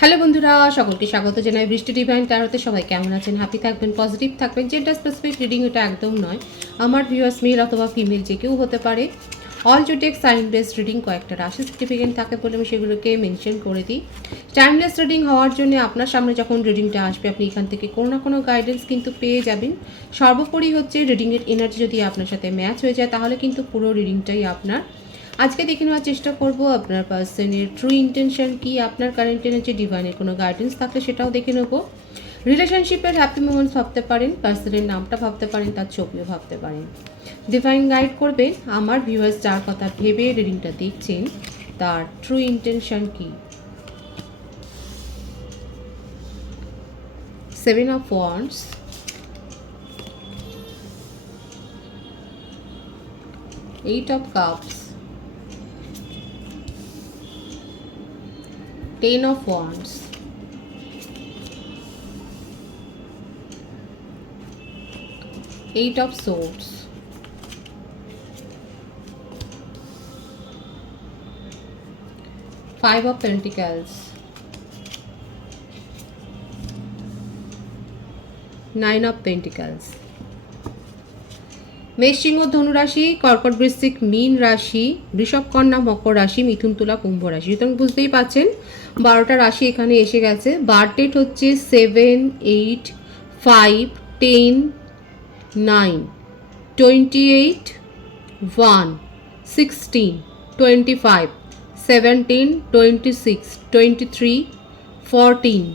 Hello বন্ধুরা, সকলকে স্বাগত জানাই বৃষ্টি ডিভাইন ট্যারোতে। সবাই কেমন আছেন? হ্যাপি থাকবেন, পজিটিভ থাকবেন। জেন্ডার স্পেসিফিক রিডিং এটা একদম নয়। আমার ভিউয়ার্স মেল অথবা ফিমেল যে কেউ হতে পারে। অল জোটেক সাইন বেসড রিডিং, কয়েকটা রাশি সার্টিফিকেট থাকে বলে আমি সেগুলোকে মেনশন করে দিই। টাইমলেস রিডিং হওয়ার জন্য আপনার সামনে যখন রিডিংটা আসবে আপনি এখান থেকে কোনো না কোনো গাইডেন্স কিন্তু পেয়ে যাবেন। সর্বোপরি হচ্ছে রিডিংয়ের এনার্জি যদি আপনার সাথে ম্যাচ হয়ে যায় তাহলে কিন্তু পুরো রিডিংটাই আপনার। আজকে দেখে নেওয়ার চেষ্টা করব আপনার পার্সনের ট্রু ইন্টেনশন কি, আপনার কারেন্ট এনার্জি, ডিভাইনের কোনো গাইডেন্স থাকলে সেটাও দেখে নেব। রিলেশনশিপের হ্যাপি মোমেন্টস ভাবতে পারেন, পার্সনের নামটা ভাবতে পারেন, তার ছবিও ভাবতে পারেন। ডিভাইন গাইড করবেন আমার ভিউয়ার্স যার কথা ভেবে রিডিংটা দেখছেন তার ট্রু ইন্টেনশন কি। 7 of Wands, Eight of Cups, 10 of Wands, Eight of Swords, Five of Pentacles, Nine of Pentacles। মেষ, সিংহ, ধনুরাশি, কর্কট, বৃশ্চিক, মীন রাশি, বৃষভ, কন্যা, মকর রাশি, মিথুন, তুলা, কুম্ভ রাশি। সুতরাং বুঝতেই পাচ্ছেন 12টা রাশি এখানে এসে গেছে। বার্থ ডেট হচ্ছে 7, 8, 5, 10, 9, 28, 1, 16, 25, 17, 26, 23, 14,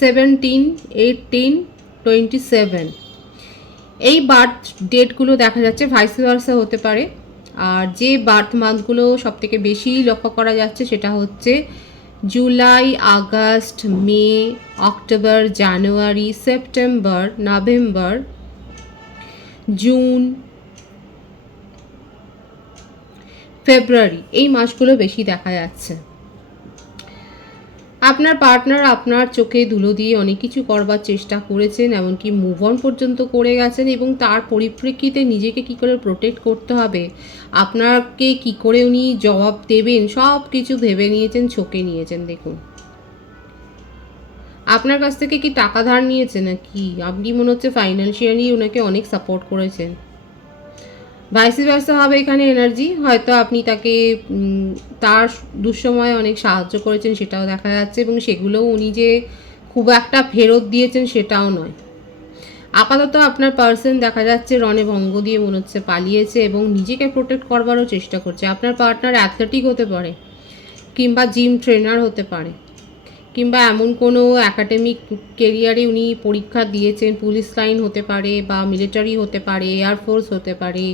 17, 18, 27। এই বার্থ ডেটগুলো দেখা যাচ্ছে ভাইস ভার্সা হতে পারে। আর যে বার্থ মান্থগুলো সবথেকে বেশি লক্ষ্য করা যাচ্ছে সেটা হচ্ছে জুলাই, আগস্ট, মে, অক্টোবর, জানুয়ারি, সেপ্টেম্বর, নভেম্বর, জুন, ফেব্রুয়ারি। এই মাসগুলো বেশি দেখা যাচ্ছে। আপনার পার্টনার আপনার চোখে ধুলো দিয়ে অনেক কিছু করবার চেষ্টা করেছেন, এমনকি মুভ অন পর্যন্ত করে গেছেন, এবং তার পরিপ্রেক্ষিতে নিজেকে কি করে প্রোটেক্ট করতে হবে, আপনাকে কি করে উনি জবাব দেবেন, সব কিছু ভেবে নিয়েছেন, ছকে নিয়েছেন। দেখুন আপনার কাছ থেকে কি টাকা ধার নিয়েছে নাকি আপনি মনে হচ্ছে ফাইন্যান্সিয়ালি ওনাকে অনেক সাপোর্ট করেছেন। ভাইস ভার্সা হবে এখানে এনার্জি। হয়তো আপনি তাকে তার দুঃসময়ে অনেক সাহায্য করেছেন সেটাও দেখা যাচ্ছে, এবং সেগুলোও উনি যে খুব একটা ফেরত দিয়েছেন সেটাও নয়। আপাতত আপনার পার্সন দেখা যাচ্ছে রণে ভঙ্গ দিয়ে মনে হচ্ছে পালিয়েছে এবং নিজেকে প্রোটেক্ট করবারও চেষ্টা করছে। আপনার পার্টনার অ্যাথলেটিক হতে পারে, কিংবা জিম ট্রেনার হতে পারে, কিংবা এমন কোনো একাডেমিক কেরিয়ারে উনি পরীক্ষা দিয়েছেন, পুলিশ লাইন হতে পারে, বা মিলিটারি হতে পারে, এয়ারফোর্স হতে পারে,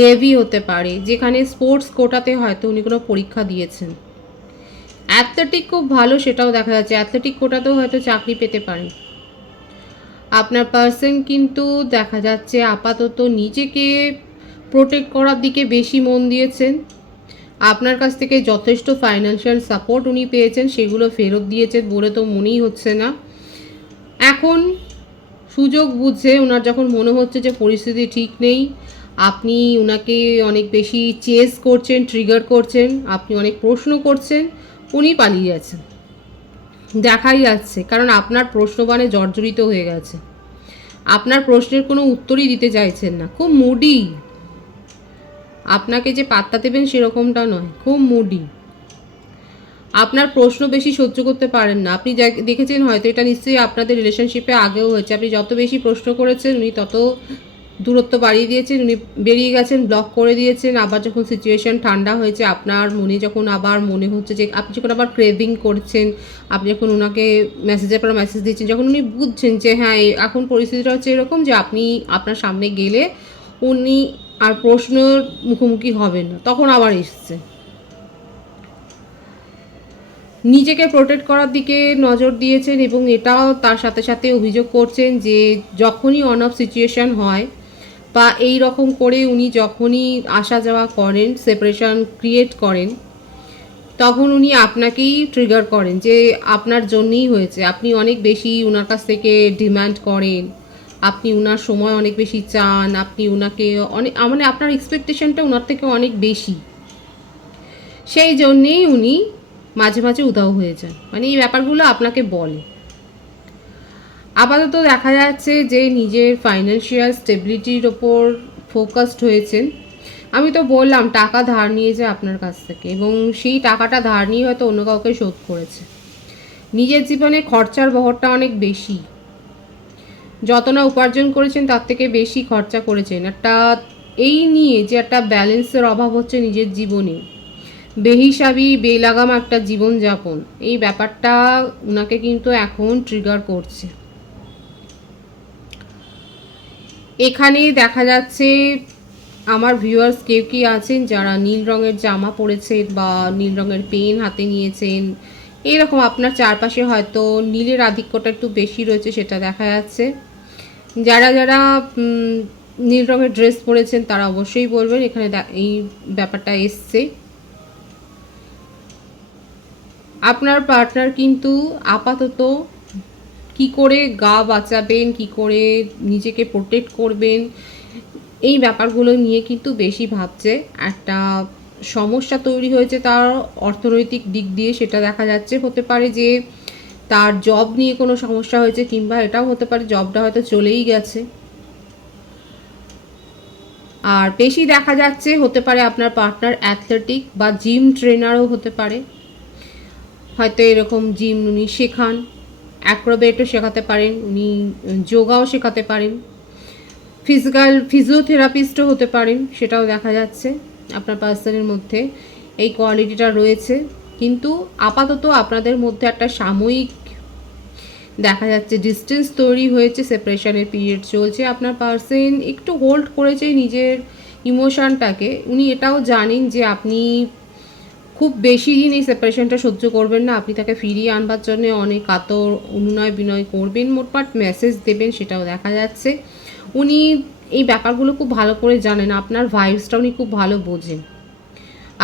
নেভি হতে পারে, যেখানে স্পোর্টস কোটাতে হয়তো উনি কোনো পরীক্ষা দিয়েছেন। অ্যাথলেটিক খুব ভালো সেটাও দেখা যাচ্ছে, অ্যাথলেটিক কোটাতেও হয়তো চাকরি পেতে পারেন। আপনার পার্সন কিন্তু দেখা যাচ্ছে আপাতত নিজেকে প্রোটেক্ট করার দিকে বেশি মন দিয়েছেন। আপনার কাছ থেকে যথেষ্ট ফাইন্যান্সিয়াল সাপোর্ট উনি পেয়েছেন, সেগুলো ফেরত দিয়েছেন বলে তো মনেই হচ্ছে না। এখন সুযোগ বুঝে ওনার যখন মনে হচ্ছে যে পরিস্থিতি ঠিক নেই, আপনি ওনাকে অনেক বেশি চেস করছেন, ট্রিগার করছেন, আপনি অনেক প্রশ্ন করছেন, উনি পালিয়ে যাচ্ছেন দেখাই যাচ্ছে। কারণ আপনার প্রশ্নবাণে জর্জরিত হয়ে গেছে, আপনার প্রশ্নের কোনো উত্তরই দিতে চাইছেন না, খুব মুডি। আপনাকে যে পাত্তা দেবেন সেরকমটা নয়, খুব মুডি। আপনার প্রশ্ন বেশি সহ্য করতে পারেন না। আপনি দেখেছেন হয়তো, এটা নিশ্চয়ই আপনাদের রিলেশনশিপে আগেও হয়েছে, আপনি যত বেশি প্রশ্ন করেছেন উনি তত দূরত্ব বাড়িয়ে দিয়েছেন, উনি বেরিয়ে গেছেন, ব্লক করে দিয়েছেন। আবার যখন সিচুয়েশন ঠান্ডা হয়েছে, আপনার মনে যখন আবার মনে হচ্ছে যে আপনি যখন আবার ক্রেভিং করছেন, আপনি যখন ওনাকে মেসেজের পর মেসেজ দিচ্ছেন, যখন উনি বুঝছেন যে হ্যাঁ এখন পরিস্থিতিটা হচ্ছে এরকম যে আপনি আপনার সামনে গেলে উনি আর প্রশ্নের মুখোমুখি হবেন না, তখন আবার এসছে। নিজেকে প্রোটেক্ট করার দিকে নজর দিয়েছেন, এবং এটাও তার সাথে সাথে অভিযোগ করছেন যে যখনই অন অফ সিচুয়েশান হয় বা এই রকম করে উনি যখনই আসা যাওয়া করেন, সেপারেশন ক্রিয়েট করেন, তখন উনি আপনাকেই ট্রিগার করেন যে আপনার জন্যই হয়েছে। আপনি অনেক বেশি ওনার কাছ থেকে ডিম্যান্ড করেন, আপনি ওনার সময় অনেক বেশি চান, আপনি ওনাকে অনেক মানে আপনার এক্সপেকটেশনটা ওনার থেকে অনেক বেশি। সেই জন্যেই উনি মাঝে মাঝে উধাও হয়ে যায়, মানে এই ব্যাপারগুলো আপনাকে বলে। আপাতত দেখা যাচ্ছে যে নিজের ফাইন্যান্সিয়াল স্টেবিলিটির ওপর ফোকাসড হয়েছেন। আমি তো বললাম টাকা ধার নিয়েছে আপনার কাছ থেকে, এবং সেই টাকাটা ধার নিয়ে হয়তো অন্য কাউকে শোধ করেছে। নিজের জীবনে খরচার বহরটা অনেক বেশি, যত না উপার্জন করেছেন তার থেকে বেশি খরচা করেছেন। এই নিয়ে যে একটা ব্যালেন্সের অভাব হচ্ছে নিজের জীবনে, বেহিসাবি বেলাগাম একটা জীবনযাপন, এই ব্যাপারটা ওনাকে কিন্তু এখন ট্রিগার করছে। এখানে দেখা যাচ্ছে আমার ভিউয়ার্স কেউ কি আছেন যারা নীল রঙের জামা পরেছেন বা নীল রঙের পেন হাতে নিয়েছেন, এরকম আপনার চারপাশে হয়তো নীলের আধিক্যটা একটু বেশি রয়েছে, সেটা দেখা যাচ্ছে। যারা যারা নীল রঙের ড্রেস পরেছেন তারা অবশ্যই বলবেন, এখানে এই ব্যাপারটা এসছে। আপনার পার্টনার কিন্তু আপাতত কি করে গা বাঁচাবেন, কি করে নিজেকে প্রোটেক্ট করবেন, এই ব্যাপারগুলো নিয়ে কিন্তু বেশি ভাবছে। একটা সমস্যা তৈরি হয়েছে তার অর্থনৈতিক দিক দিয়ে, সেটা দেখা যাচ্ছে। হতে পারে যে তার জব নিয়ে কোনো সমস্যা হয়েছে, কিংবা এটাও হতে পারে জবটা হয়তো চলেই গেছে। আর বেশি দেখা যাচ্ছে হতে পারে আপনার পার্টনার অ্যাথলেটিক বা জিম ট্রেনারও হতে পারে, হয়তো এরকম জিম উনি শেখান, অ্যাক্রোবেটও শেখাতে পারেন, উনি যোগাও শেখাতে পারেন, ফিজিওথেরাপিস্টও হতে পারেন, সেটাও দেখা যাচ্ছে। আপনার পার্সনের মধ্যে এই কোয়ালিটিটা রয়েছে, কিন্তু আপাতত আপনাদের মধ্যে একটা সাময়িক দেখা যাচ্ছে ডিস্টেন্স তৈরি হয়েছে, সেপারেশনের পিরিয়ড চলছে। আপনার পার্সন একটু হোল্ড করেছে নিজের ইমোশনটাকে। উনি এটাও জানেন যে আপনি খুব বেশি দিন এই সেপারেশনটা সহ্য করবেন না, আপনি তাকে ফিরিয়ে আনবার জন্য অনেক কাতর অনুনয় বিনয় করবেন, মোটমাট মেসেজ দেবেন, সেটাও দেখা যাচ্ছে। উনি এই ব্যাপারগুলো খুব ভালো করে জানেন, আপনার ভাইবসটা উনি খুব ভালো বোঝেন।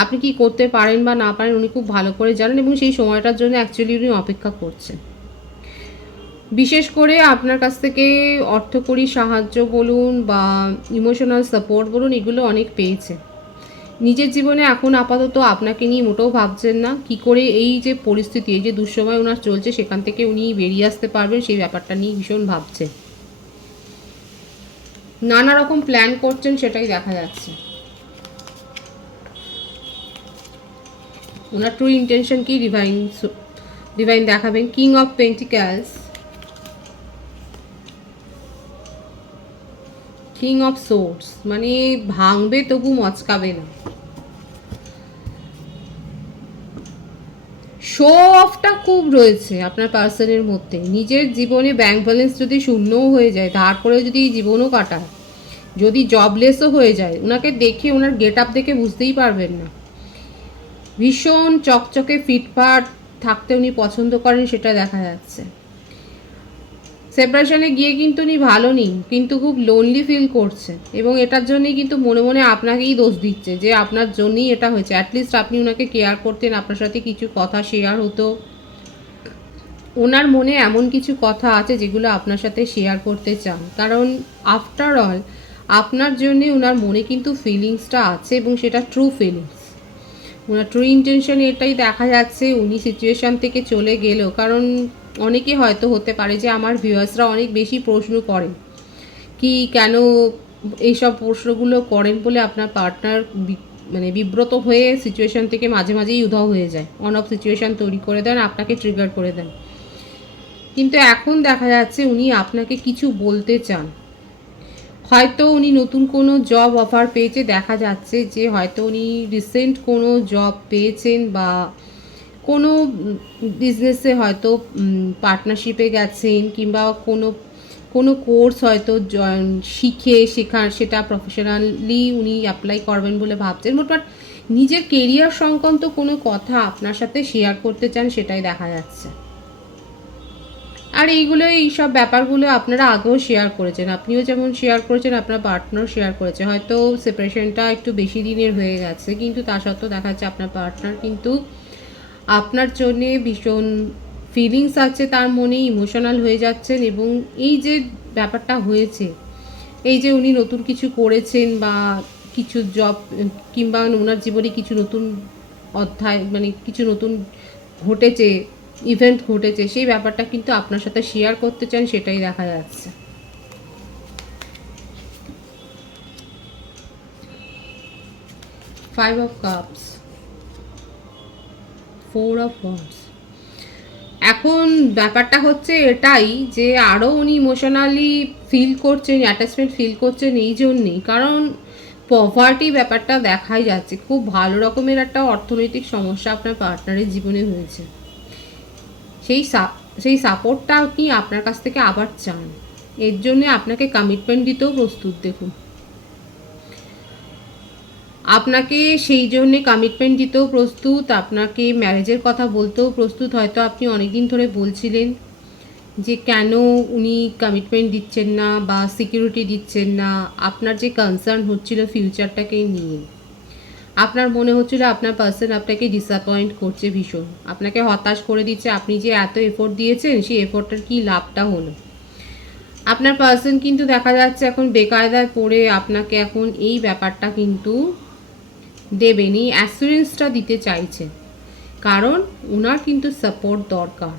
আপনি কি করতে পারেন বা না পারেন উনি খুব ভালো করে জানেন, এবং সেই সময়টার জন্য অ্যাকচুয়ালি উনি অপেক্ষা করছেন। বিশেষ করে আপনার কাছ থেকে অর্থকরী সাহায্য বলুন বা ইমোশনাল সাপোর্ট বলুন, এগুলো অনেক পেয়েছে। নিজের জীবনে এখন আপাতত আপনাকে নিয়ে মোটেও ভাবছেন না, কি করে এই যে পরিস্থিতি, এই যে দুঃসময় ওনার চলছে, সেখান থেকে উনি বেরিয়ে আসতে পারবেন, সেই ব্যাপারটা নিয়ে ভীষণ ভাবছে। নানা রকম প্ল্যান করছেন, সেটাই দেখা যাচ্ছে। ওনার ট্রু ইন্টেনশন কি ডিভাইন দেখাবেন। King of পেন্টিক্যালস, king of swords, মানে ভাঙবে তবু মচকাবে না। শো অফটা খুব রয়েছে আপনার পার্সনের মধ্যে। নিজের জীবনে ব্যাংক ব্যালেন্স যদি শূন্যও হয়ে যায়, ধার করে যদি জীবনও কাটায়, যদি জবলেসও হয়ে যায়, ওনাকে দেখে, ওনার গেট আপ দেখে বুঝতেই পারবেন না। ভীষণ চকচকে ফিটফাট থাকতে উনি পছন্দ করেন, সেটা দেখা যাচ্ছে। সেপারেশনে গিয়ে কিন্তু উনি ভালো নেই, কিন্তু খুব লোনলি ফিল করছে, এবং এটার জন্যই কিন্তু মনে মনে আপনাকেই দোষ দিচ্ছে যে আপনার জন্যই এটা হয়েছে। অ্যাটলিস্ট আপনি ওনাকে কেয়ার করতেন, আপনার সাথে কিছু কথা শেয়ার হতো। ওনার মনে এমন কিছু কথা আছে যেগুলো আপনার সাথে শেয়ার করতে চান, কারণ আফটার অল আপনার জন্যে ওনার মনে কিন্তু ফিলিংসটা আছে, এবং সেটা ট্রু ফিলিংস। ওনার ট্রু ইন্টেনশন এটাই দেখা যাচ্ছে। উনি সিচুয়েশান থেকে চলে গেলেও, কারণ অনেকে হয়তো হতে পারে যে আমার ভিউয়ার্সরা অনেক বেশি প্রশ্ন করেন, কি কেন এইসব প্রশ্নগুলো করেন বলে আপনার পার্টনার মানে বিব্রত হয়ে সিচুয়েশান থেকে মাঝে মাঝেই উধাও হয়ে যায়, অন অফ সিচুয়েশান তৈরি করে দেন, আপনাকে ট্রিগার করে দেন। কিন্তু এখন দেখা যাচ্ছে উনি আপনাকে কিছু বলতে চান। হয়তো উনি নতুন কোনো জব অফার পেয়েছে, দেখা যাচ্ছে যে হয়তো উনি রিসেন্ট কোনো জব পেয়েছেন, বা কোনো বিজনেসে হয়তো পার্টনারশিপে গেছেন, কিংবা কোনো কোনো কোর্স হয়তো সেটা প্রফেশনালি উনি অ্যাপ্লাই করবেন বলে ভাবছেন। মোটমাট নিজের কেরিয়ার সংক্রান্ত কোনো কথা আপনার সাথে শেয়ার করতে চান, সেটাই দেখা যাচ্ছে। আর এইসব ব্যাপারগুলো আপনারা আগেও শেয়ার করেছেন, আপনিও যেমন শেয়ার করেছেন, আপনার পার্টনার শেয়ার করেছে। হয়তো সেপারেশনটা একটু বেশি দিনের হয়ে গেছে, কিন্তু তা সত্ত্বেও দেখা যাচ্ছে আপনার পার্টনার কিন্তু আপনার জন্যে ভীষণ ফিলিংস আছে তার মনে, ইমোশনাল হয়ে যাচ্ছেন। এবং এই যে ব্যাপারটা হয়েছে, এই যে উনি নতুন কিছু করেছেন বা কিছু জব, কিংবা ওনার জীবনে কিছু নতুন অধ্যায়, মানে কিছু নতুন ঘটেছে, ইভেন্ট ঘটেছে, সেই ব্যাপারটা কিন্তু আপনার সাথে শেয়ার করতে চান, সেটাই দেখা যাচ্ছে। Five of cups, four of wands. এখন ব্যাপারটা হচ্ছে এটাই যে আরও উনি ইমোশনালি ফিল করছেন, অ্যাটাচমেন্ট ফিল করছেন এই জন্যেই, কারণ পভার্টি ব্যাপারটা দেখাই যাচ্ছে। খুব ভালো রকমের একটা অর্থনৈতিক সমস্যা আপনার পার্টনারের জীবনে হয়েছে, সেই সাপোর্টটা আপনি আপনার কাছ থেকে আবার চান। এর জন্যে আপনাকে কমিটমেন্ট দিতেও প্রস্তুত। দেখুন, আপনাকে সেই জন্যে কমিটমেন্ট দিতেও প্রস্তুত, আপনাকে ম্যারেজের কথা বলতেও প্রস্তুত। হয়তো আপনি অনেকদিন ধরে বলছিলেন যে কেন উনি কমিটমেন্ট দিচ্ছেন না বা সিকিউরিটি দিচ্ছেন না, আপনার যে কনসার্ন হচ্ছিল ফিউচারটাকে নিয়ে। আপনার মনে হচ্ছিল আপনার পার্সন আপনাকে ডিসঅ্যাপয়েন্ট করছে ভীষণ, আপনাকে হতাশ করে দিচ্ছে। আপনি যে এত এফোর্ট দিয়েছেন, সেই এফোর্টটার কী লাভটা হলো। আপনার পার্সন কিন্তু দেখা যাচ্ছে এখন বেকায়দায় পড়ে আপনাকে এখন এই ব্যাপারটা কিন্তু দেবেন, এই অ্যাসুরেন্সটা দিতে চাইছেন, কারণ ওনার কিন্তু সাপোর্ট দরকার।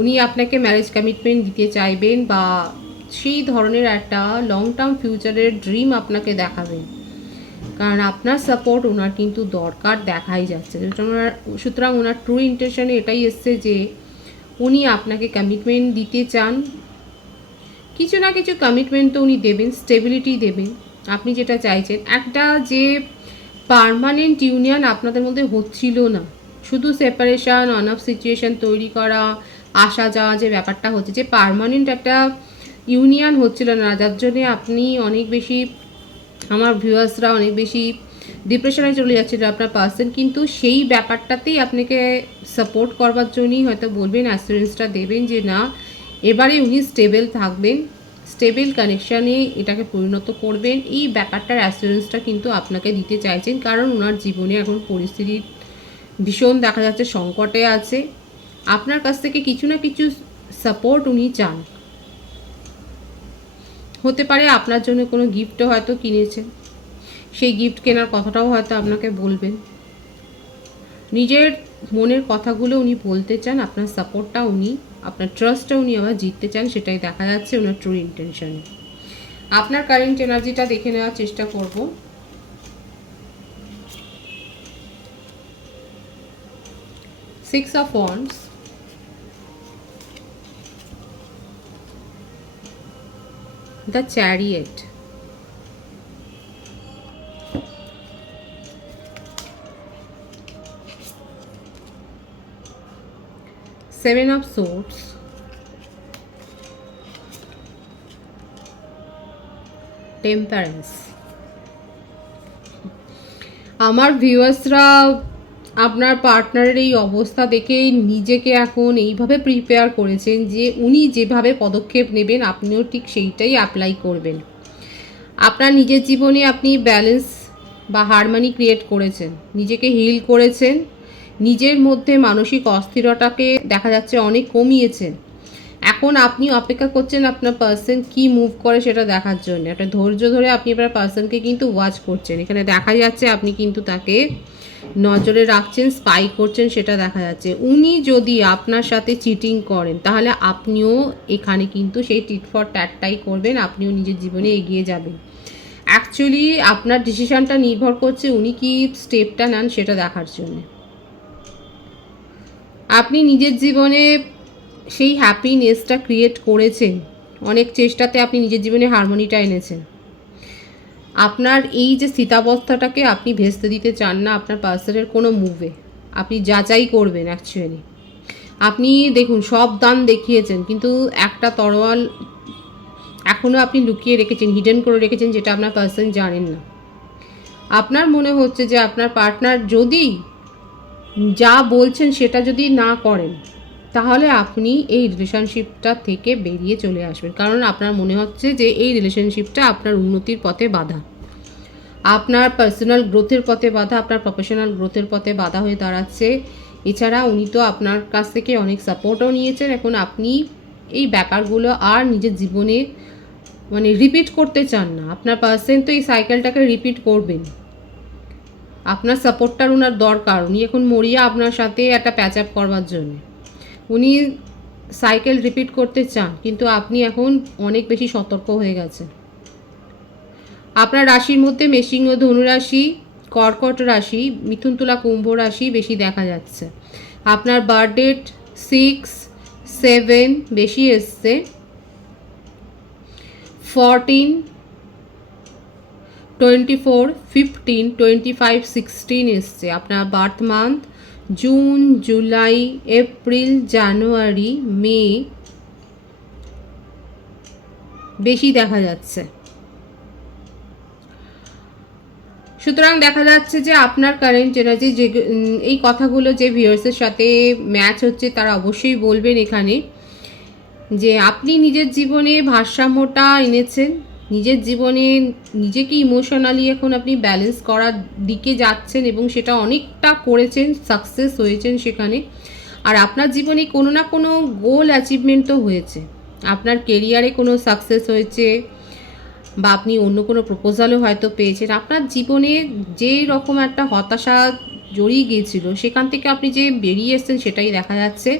উনি আপনাকে ম্যারেজ কমিটমেন্ট দিতে চাইবেন বা সেই ধরনের একটা লং টার্ম ফিউচারের ড্রিম আপনাকে দেখাবেন, কারণ আপনার সাপোর্ট ওনার কিন্তু দরকার দেখাই যাচ্ছে। সুতরাং ওনার ট্রু ইন্টেনশনে এটাই এসছে যে উনি আপনাকে কমিটমেন্ট দিতে চান, কিছু না কিছু কমিটমেন্ট তো উনি দেবেন, স্টেবিলিটি দেবেন। আপনি যেটা চাইছেন, একটা যে পার্মানেন্ট ইউনিয়ন আপনাদের মধ্যে হচ্ছিল না, শুধু সেপারেশন, অন অফ সিচুয়েশন তৈরি করা, আসা যাওয়া যে ব্যাপারটা হচ্ছে, যে পার্মানেন্ট একটা ইউনিয়ন হচ্ছিল না, যার জন্যে আপনি অনেক বেশি, আমার ভিউয়ার্সরা অনেক বেশি ডিপ্রেশনে চলে যাচ্ছিল আপনার পার্সন, কিন্তু সেই ব্যাপারটাতেই আপনাকে সাপোর্ট করবার জন্যই হয়তো বলবেন, অ্যাসুরেন্সটা দেবেন যে না, এবারে উনি স্টেবল থাকবেন, স্টেবল কানেকশানে এটাকে পরিণত করবেন। এই ব্যাপারটার অ্যাসুরেন্সটা কিন্তু আপনাকে দিতে চাইছেন, কারণ ওনার জীবনে এখন পরিস্থিতি ভীষণ দেখা যাচ্ছে সংকটে আছে। আপনার কাছ থেকে কিছু না কিছু সাপোর্ট উনি চান। হতে পারে আপনার জন্য কোনো গিফটও হয়তো কিনেছেন, সেই গিফট কেনার কথাটাও হয়তো আপনাকে বলবেন। নিজের মনের কথাগুলো উনি বলতে চান, আপনার সাপোর্টটা উনি, আপনার ট্রাস্টটা উনি আবার জিততে চান, সেটাই দেখা যাচ্ছে ওনার ট্রু ইন্টেনশনে। আপনার কারেন্ট এনার্জিটা দেখে নেওয়ার চেষ্টা করব। Six of wands, the chariot, seven of swords, temperance. আমার ভিউয়ার্সরা আপনার পার্টনারের এই অবস্থা দেখে নিজেকে এখন এইভাবে প্রিপেয়ার করেছেন যে উনি যেভাবে পদক্ষেপ নেবেন আপনিও ঠিক সেইটাই অ্যাপ্লাই করবেন। আপনার নিজের জীবনে আপনি ব্যালেন্স বা হারমোনি ক্রিয়েট করেছেন, নিজেকে হিল করেছেন, নিজের মধ্যে মানসিক অস্থিরতাকে দেখা যাচ্ছে অনেক কমিয়েছেন। এখন আপনি অপেক্ষা করছেন আপনার পার্সন কি মুভ করে সেটা দেখার জন্য। একটা ধৈর্য ধরে আপনি আপনার পার্সনকে কিন্তু ওয়াচ করছেন, এখানে দেখা যাচ্ছে আপনি কিন্তু তাকে নজরে রাখছেন, স্পাই করছেন, সেটা দেখা যাচ্ছে। উনি যদি আপনার সাথে চিটিং করেন তাহলে আপনিও এখানে কিন্তু সেই টিট ফর ট্যাটটাই করবেন, আপনিও নিজের জীবনে এগিয়ে যাবেন। অ্যাকচুয়ালি আপনার ডিসিশনটা নির্ভর করছে উনি কি স্টেপটা নেন সেটা দেখার জন্য। আপনি নিজের জীবনে সেই হ্যাপিনেসটা ক্রিয়েট করেছেন, অনেক চেষ্টাতে আপনি নিজের জীবনে হারমোনিটা এনেছেন। আপনার এই যে স্থিতাবস্থাটাকে আপনি ভেস্তে দিতে চান না আপনার পার্সনের কোনো মুভে, আপনি যাচাই করবেন। অ্যাকচুয়ালি আপনি দেখুন সব দান দেখিয়েছেন, কিন্তু একটা তরোয়াল এখনও আপনি লুকিয়ে রেখেছেন, হিডেন করে রেখেছেন, যেটা আপনার পার্সন জানেন না। আপনার মনে হচ্ছে যে আপনার পার্টনার যদি যা বলছেন সেটা যদি না করেন তাহলে আপনি এই রিলেশনশিপটা থেকে বেরিয়ে চলে আসবেন, কারণ আপনার মনে হচ্ছে যে এই রিলেশনশিপটা আপনার উন্নতির পথে বাধা, আপনার পার্সোনাল গ্রোথের পথে বাধা, আপনার প্রফেশনাল গ্রোথের পথে বাধা হয়ে দাঁড়াচ্ছে। এছাড়া উনি তো আপনার কাছ থেকে অনেক সাপোর্টও নিয়েছেন, এখন আপনি এই ব্যাপারগুলো আর নিজের জীবনে রিপিট করতে চান না। আপনার পার্সন তো এই সাইকেলটাকে রিপিট করবেন, আপনার সাপোর্টটার ওনার দরকার। উনি এখন মরিয়া আপনার সাথে একটা প্যাচ আপ করবার জন্য। উনি সাইকেল রিপিট করতে চান, কিন্তু আপনি এখন অনেক বেশি সতর্ক হয়ে গেছেন। আপনার রাশির মধ্যে মেষিং ও ধনুরাশি, কর্কট রাশি, মিথুন তুলা কুম্ভ রাশি বেশি দেখা যাচ্ছে। আপনার বার্থডেট 6, 7 বেশি এসছে, 14, 24, 15, 25, 16 এসছে। আপনার birth month June, July, April, January, May বেশি দেখা যাচ্ছে। সুতরাং দেখা যাচ্ছে যে আপনার কারেন্ট এনার্জি যে এই কথাগুলো যে ভিউয়ার্সের সাথে ম্যাচ হচ্ছে তারা অবশ্যই বলবেন এখানে যে আপনি নিজের জীবনে ভারসাম্যটা এনেছেন, নিজের জীবনে নিজেকে ইমোশনালি এখন আপনি ব্যালেন্স করার দিকে যাচ্ছেন এবং সেটা অনেকটা করেছেন, সাকসেস হয়েছেন সেখানে। আর আপনার জীবনে কোনো না কোনো গোল অ্যাচিভমেন্ট তো হয়েছে, আপনার কেরিয়ারে কোনো সাকসেস হয়েছে বা আপনি অন্য কোনো প্রপোজালও হয়তো পেয়েছেন। আপনার জীবনে যেই রকম একটা হতাশা জড়িয়ে গিয়েছিল সেখান থেকে আপনি যে বেরিয়ে এসেছেন সেটাই দেখা যাচ্ছে।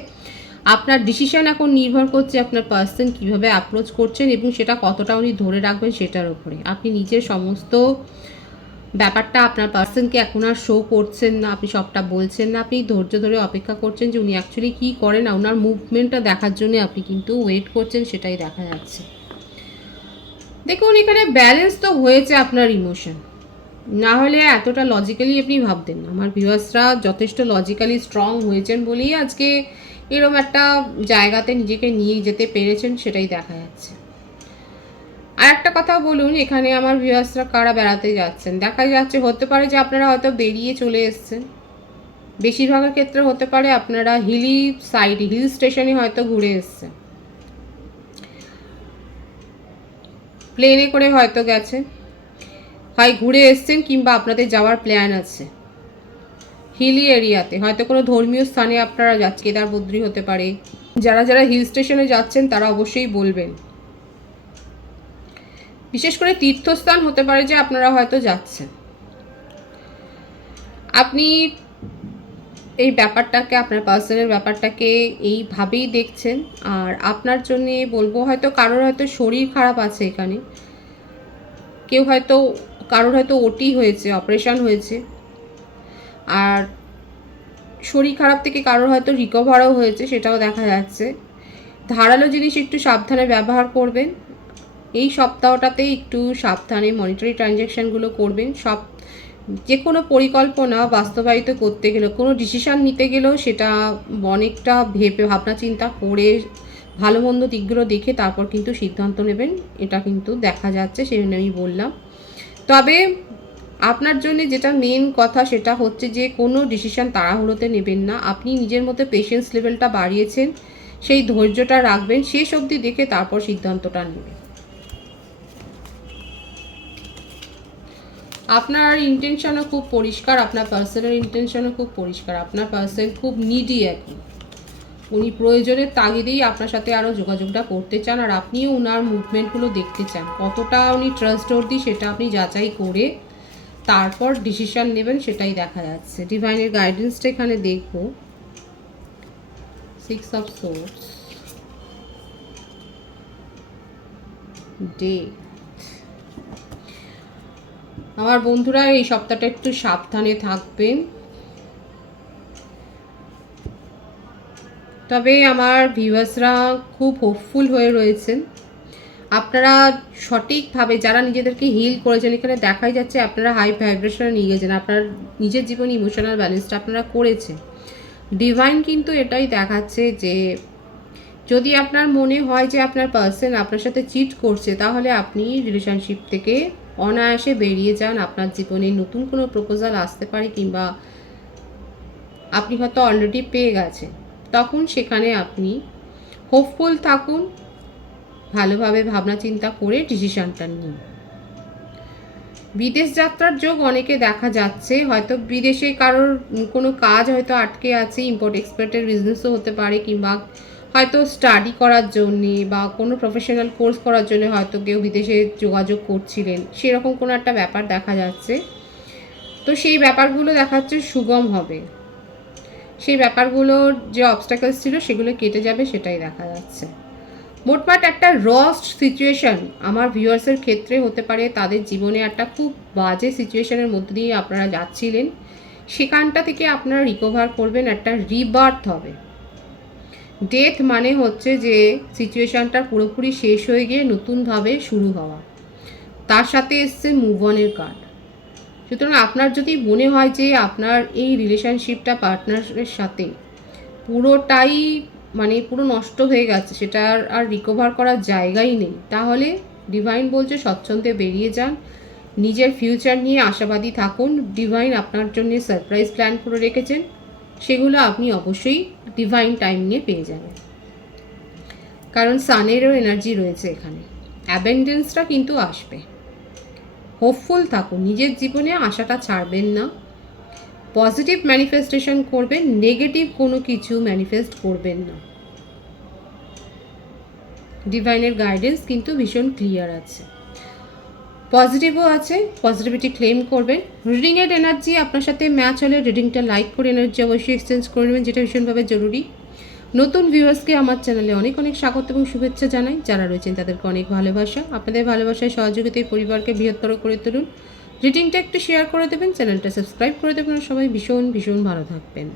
আপনার ডিসিশন এখন নির্ভর করছে আপনার পার্সন কীভাবে অ্যাপ্রোচ করছেন এবং সেটা কতটা উনি ধরে রাখবেন সেটার উপরে। আপনি নিজের সমস্ত ব্যাপারটা আপনার পার্সনকে এখন আর শো করছেন না, আপনি সবটা বলছেন না, আপনি ধৈর্য ধরে অপেক্ষা করছেন যে উনি অ্যাকচুয়ালি কী করেন, ওনার মুভমেন্টটা দেখার জন্য আপনি কিন্তু ওয়েট করছেন, সেটাই দেখা যাচ্ছে। দেখুন এখানে ব্যালেন্স তো হয়েছে আপনার ইমোশন, না হলে এতটা লজিক্যালি আপনি ভাবতেন না। আমার ভিউয়ার্সরা যথেষ্ট লজিক্যালি স্ট্রং হয়েছেন বলেই আজকে এরকম একটা জায়গাতে নিজেকে নিয়ে যেতে পেরেছেন, সেটাই দেখা যাচ্ছে। আর একটা কথা বলুন, এখানে আমার ভিউয়ার্সরা কারা বেড়াতে যাচ্ছেন দেখা যাচ্ছে, হতে পারে যে আপনারা হয়তো বেরিয়ে চলে এসছেন, বেশিরভাগের ক্ষেত্রে হতে পারে আপনারা হিল স্টেশনে হয়তো ঘুরে এসছেন, প্লেনে করে হয়তো গেছেন, হয় ঘুরে এসছেন কিংবা আপনাদের যাওয়ার প্ল্যান আছে হিলি এরিয়াতে, হয়তো কোনো ধর্মীয় স্থানে আপনারা যাচ্ছেন, কেদার বদ্রী হতে পারে। যারা যারা হিল স্টেশনে যাচ্ছেন তারা অবশ্যই বলবেন, বিশেষ করে তীর্থস্থান হতে পারে যে আপনারা হয়তো যাচ্ছেন। আপনি এই ব্যাপারটাকে, আপনার পার্সোনাল ব্যাপারটাকে এইভাবেই দেখছেন। আর আপনার জন্যে বলবো, হয়তো কারোর হয়তো শরীর খারাপ আছে এখানে, কেউ হয়তো কারোর হয়তো ওটি হয়েছে, অপারেশন হয়েছে, আর শরীর খারাপ থেকে কারোর হয়তো রিকভারও হয়েছে, সেটাও দেখা যাচ্ছে। ধারালো জিনিস একটু সাবধানে ব্যবহার করবেন, এই সপ্তাহটাতে একটু সাবধানে মনিটারি ট্রানজ্যাকশানগুলো করবেন। যে কোনো পরিকল্পনা বাস্তবায়িত করতে গেলেও, কোনো ডিসিশান নিতে গেলেও সেটা অনেকটা ভাবনা চিন্তা করে ভালো মন্দ দিকগুলো দেখে তারপর কিন্তু সিদ্ধান্ত নেবেন, এটা কিন্তু দেখা যাচ্ছে, সেই জন্য আমি বললাম। তবে আপনার জন্য যেটা মেন কথা সেটা হচ্ছে যে কোনো ডিসিশান তাড়াহুড়োতে নেবেন না। আপনি নিজের মধ্যে পেশেন্স লেভেলটা বাড়িয়েছেন, সেই ধৈর্যটা রাখবেন, শেষ অবধি দেখে তারপর সিদ্ধান্তটা নেবেন। আপনার ইন্টেনশনও খুব পরিষ্কার, আপনার পার্সনের ইন্টেনশনও খুব পরিষ্কার। আপনার পার্সন খুব নিডি এখন, উনি প্রয়োজনের তাগিদেই আপনার সাথে আরও যোগাযোগটা করতে চান, আর আপনিও ওনার মুভমেন্টগুলো দেখতে চান, কতটা উনি ট্রাস্টওয়ার্দি সেটা আপনি যাচাই করে তারপর ডিসিশন নেবেন, সেটাই দেখা যাচ্ছে। ডিভাইনের গাইডেন্সটা এখানে দেখব, 6 অফ সোর্স, ডে। আমার বন্ধুরা এই সপ্তাহটা একটু সাবধানে থাকবেন। তবে আমার ভিউয়ার্সরা খুব হোপফুল হয়ে রয়েছেন, আপনারা সঠিকভাবে যারা নিজেদেরকে হিল করেছেন, এখানে দেখাই যাচ্ছে আপনারা হাই ভাইব্রেশনে নিয়ে গেছেন, আপনার নিজের জীবনে ইমোশনাল ব্যালেন্সটা আপনারা করেছেন। ডিভাইন কিন্তু এটাই দেখাচ্ছে যে যদি আপনার মনে হয় যে আপনার পার্সন আপনার সাথে চিট করছে, তাহলে আপনি রিলেশনশিপ থেকে অনায়াসে বেরিয়ে যান। আপনার জীবনে নতুন কোনো প্রপোজাল আসতে পারে, কিংবা আপনি হয়তো অলরেডি পেয়ে গেছেন, তখন সেখানে আপনি হোপফুল থাকুন, ভালোভাবে ভাবনা চিন্তা করে ডিসিশনটা নিন। বিদেশ যাত্রার যোগ অনেকে দেখা যাচ্ছে, হয়তো বিদেশে কারোর কোনো কাজ হয়তো আটকে আছে, ইম্পোর্ট এক্সপোর্টের বিজনেসও হতে পারে, কিংবা হয়তো স্টাডি করার জন্যে বা কোনো প্রফেশনাল কোর্স করার জন্য হয়তো কেউ বিদেশে যোগাযোগ করছিলেন, সেরকম কোনো একটা ব্যাপার দেখা যাচ্ছে। তো সেই ব্যাপারগুলো দেখাচ্ছে সুগম হবে, সেই ব্যাপারগুলোর যে অবস্টাকলস ছিল সেগুলো কেটে যাবে, সেটাই দেখা যাচ্ছে। মোটমাট একটা রস্ট সিচুয়েশন আমার ভিউয়ার্সের ক্ষেত্রে হতে পারে, তাদের জীবনে একটা খুব বাজে সিচুয়েশনের মধ্যে দিয়ে আপনারা যাচ্ছিলেন, সেখানটা থেকে আপনারা রিকভার করবেন, একটা রিবার্থ হবে। ডেথ মানে হচ্ছে যে সিচুয়েশানটা পুরোপুরি শেষ হয়ে গিয়ে নতুনভাবে শুরু হওয়া, তার সাথে এসছে মুভ অনের কার্ড। সুতরাং আপনার যদি মনে হয় যে আপনার এই রিলেশনশিপটা পার্টনারের সাথে পুরোটাই মানে পুরো নষ্ট হয়ে গেছে, সেটা আর রিকভার করার জায়গাই নেই, তাহলে ডিভাইন বলছে স্বচ্ছন্দে বেরিয়ে যান, নিজের ফিউচার নিয়ে আশাবাদী থাকুন। ডিভাইন আপনার জন্য সারপ্রাইজ প্ল্যান করে রেখেছেন, সেগুলো আপনি অবশ্যই ডিভাইন টাইম নিয়ে পেয়ে যাবেন, কারণ সানেরও এনার্জি রয়েছে এখানে। অ্যাবেন্ডেন্সটা কিন্তু আসবে। হোপফুল থাকুন, নিজের জীবনে আশাটা ছাড়বেন না, পজিটিভ ম্যানিফেস্টেশন করবেন, নেগেটিভ কোনো কিছু ম্যানিফেস্ট করবেন না। ডিভাইনের গাইডেন্স কিন্তু ভীষণ ক্লিয়ার আছে, পজিটিভও আছে, পজিটিভিটি ক্লেম করবেন। রিডিংয়ের এনার্জি আপনার সাথে ম্যাচ হলে রিডিংটা লাইক করে এনার্জি অবশ্যই এক্সচেঞ্জ করে নেবেন, যেটা ভীষণভাবে জরুরি। নতুন ভিউয়ার্সকে আমার চ্যানেলে অনেক অনেক স্বাগত এবং শুভেচ্ছা জানাই, যারা রয়েছেন তাদেরকে অনেক ভালোবাসা। আপনাদের ভালোবাসায় সহযোগিতায় পরিবারকে বৃহত্তর করে তুলুন। রিডিংটা একটু শেয়ার করে দেবেন, চ্যানেলটা সাবস্ক্রাইব করে দেবেন, আর সবাই ভীষণ ভীষণ ভালো থাকবেন।